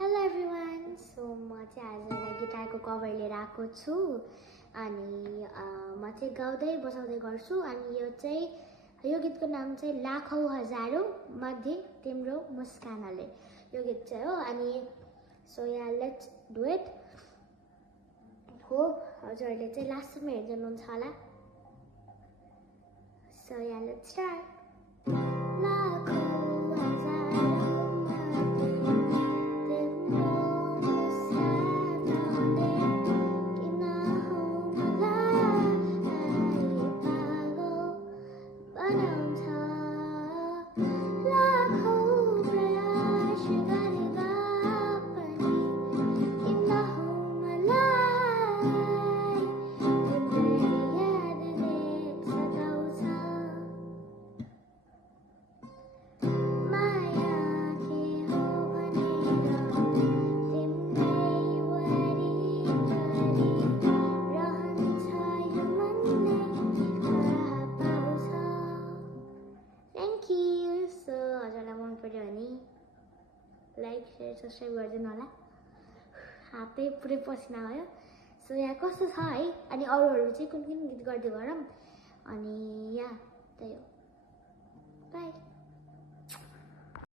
hello everyone so म चाहिँ आजलाई गिटारको कभर लिएर आएको छु अनि म चाहिँ गाउँदै बजाउँदै गर्छु अनि यो गीतको नाम चाहिँ लाखौं हजारौं मध्ये तिम्रो मुस्कानले यो गीत चाहिँ हो अनि so yeah let's do it hope हजुरहरूले चाहिँ लास्टसम्म हेर्नुहुन्छ होला so yeah let's start like share subscribe गरिदिनु होला हातै पुरै पसिना भयो सो यहाँ कस्तो छ है अनि अरूहरू चाहिँ कुन कुन गीत गर्दै गरौँ अनि या त्यही हो बाई